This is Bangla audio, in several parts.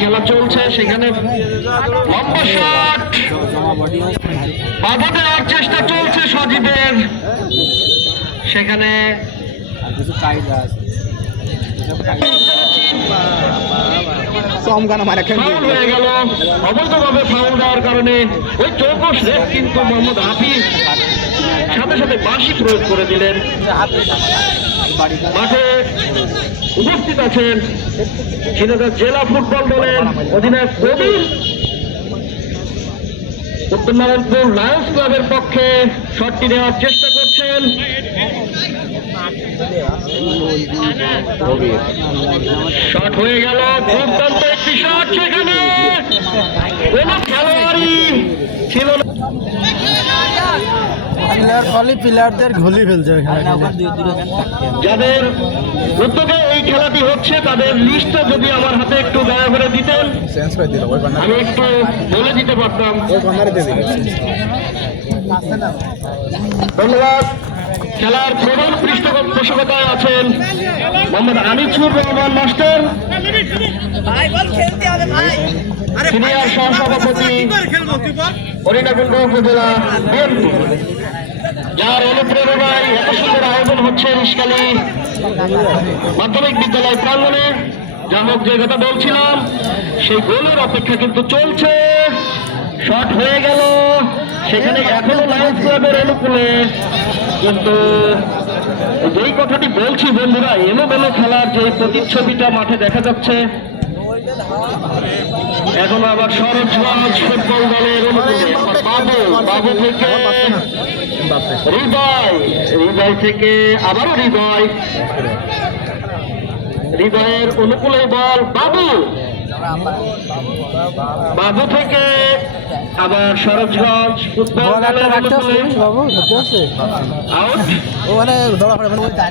খেলা চলছে, সেখানে লম্বা শট, বাধা দেওয়ার চেষ্টা চলছে সজীবের, সেখানে ফাউল হয়ে গেল। অবৈধভাবে ফাউল দেওয়ার কারণে ওই চৌকস রেফ কিন্তু মোহাম্মদ হাফিজ সাথে সাথে বাঁশি প্রয়োগ করে দিলেন। মাঠে উপস্থিত আছেন ঝিনাইদহ জেলা ফুটবল দলের অধিনায়ক কবির, উত্তর নারায়ণপুর লায়ন্স ক্লাবের পক্ষে শটটি নেওয়ার চেষ্টা করছেন। শট হয়ে গেল, দুর্দান্ত একটি শট, সেখানে কোন খেলোয়াড়ই ছিল না। প্লেয়ারদের ঘুলি ফেলছে যাদের উদ্যোগে এই খেলাটি হচ্ছে তাদের লিস্টটা যদি আমার হাতে একটু দয়া করে দিতেন, আমি একটু বলে দিতে পারতাম। ধন্যবাদ। খেলার প্রধান পৃষ্ঠপোষকতায় আছেন মোহাম্মদ আনিছুর রহমান মাস্টার, সিনিয়র সহসভাপতি হরিণাকুণ্ড উপজেলা বিএনপি, যার অনুপ্রেরণায় এত সুন্দর আয়োজন হচ্ছে ইস্কালী মাধ্যমিক বিদ্যালয় প্রাঙ্গণে। যা হোক, যে কথা বলছিলাম, সেই গোলের অপেক্ষা কিন্তু চলছে। শট হয়ে গেল, সেখানে এখনো লায়ন্স ক্লাবের অনুকূলে, কিন্তু যেই কথাটি বলছি বন্ধুরা, এলোমেলো খেলার যে প্রতিচ্ছবিটা মাঠে দেখা যাচ্ছে, এখন আবার সরোজগঞ্জ ফুটবল দলের অনুকূলে বাবু থেকে হৃদয় থেকে আবারও হৃদয়ের অনুকূলে বল বাবু থেকে আবার সরোজগঞ্জ ফুটবল দলের অনুকূলে আউট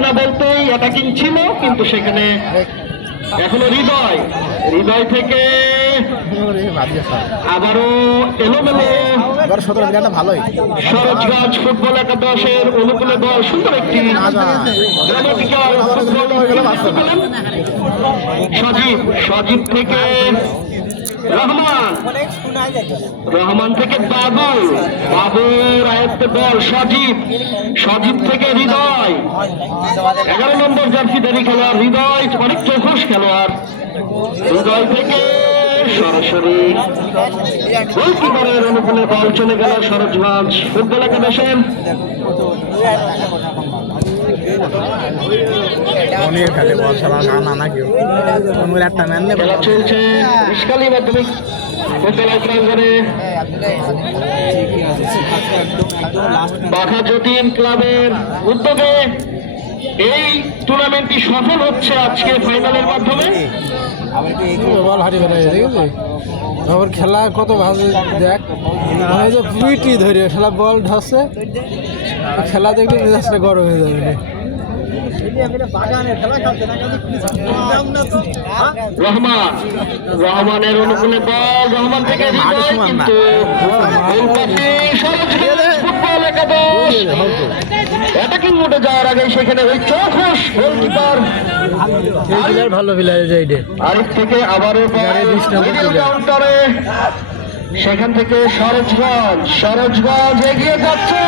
না বলতেই অ্যাটাকিং ছিল, কিন্তু সেখানে এখনো হৃদয় থেকে আবারও এলোমেলো ভালোই সরোজগঞ্জ ফুটবল একাদশের অনুকূলে বল, সুন্দর একটি সজীব থেকে রহমান থেকে বাবুর আয়ত্তে বল সজীব থেকে হৃদয়, 11 নম্বর জার্সিধারী খেলোয়াড় হৃদয়, অনেক চৌখস খেলোয়াড়। হৃদয় থেকে সরাসরি গোলকিপারের অনুকূলে বল চলে গেল সরোজগঞ্জ ফুটবল একাদশের। খেলা চলছে ইস্কালী মাধ্যমিক বিদ্যালয় প্রাঙ্গণে। বাঘা যতীন ক্লাবের উদ্যোগে এই টুর্নামেন্টটি সফল হচ্ছে আজকে ফাইনালের মাধ্যমে। খেলা কত ভালো দেখ, পুইটি ধরে খেলা বল ধরছে, খেলা দেখলে মেজাজটা গরম হয়ে যাবে। রহমানের অনুকূলে বল, রহমান থেকে হৃদয়, কিন্তু ফুটবল একাদশ অ্যাটাকিং মোডে যাওয়ার আগে সেখানে ওই চৌখস গোলকিপার ভালো প্লেয়ার আরেক থেকে আবারও কাউন্টারে, সেখান থেকে সরোজগঞ্জ এগিয়ে যাচ্ছে।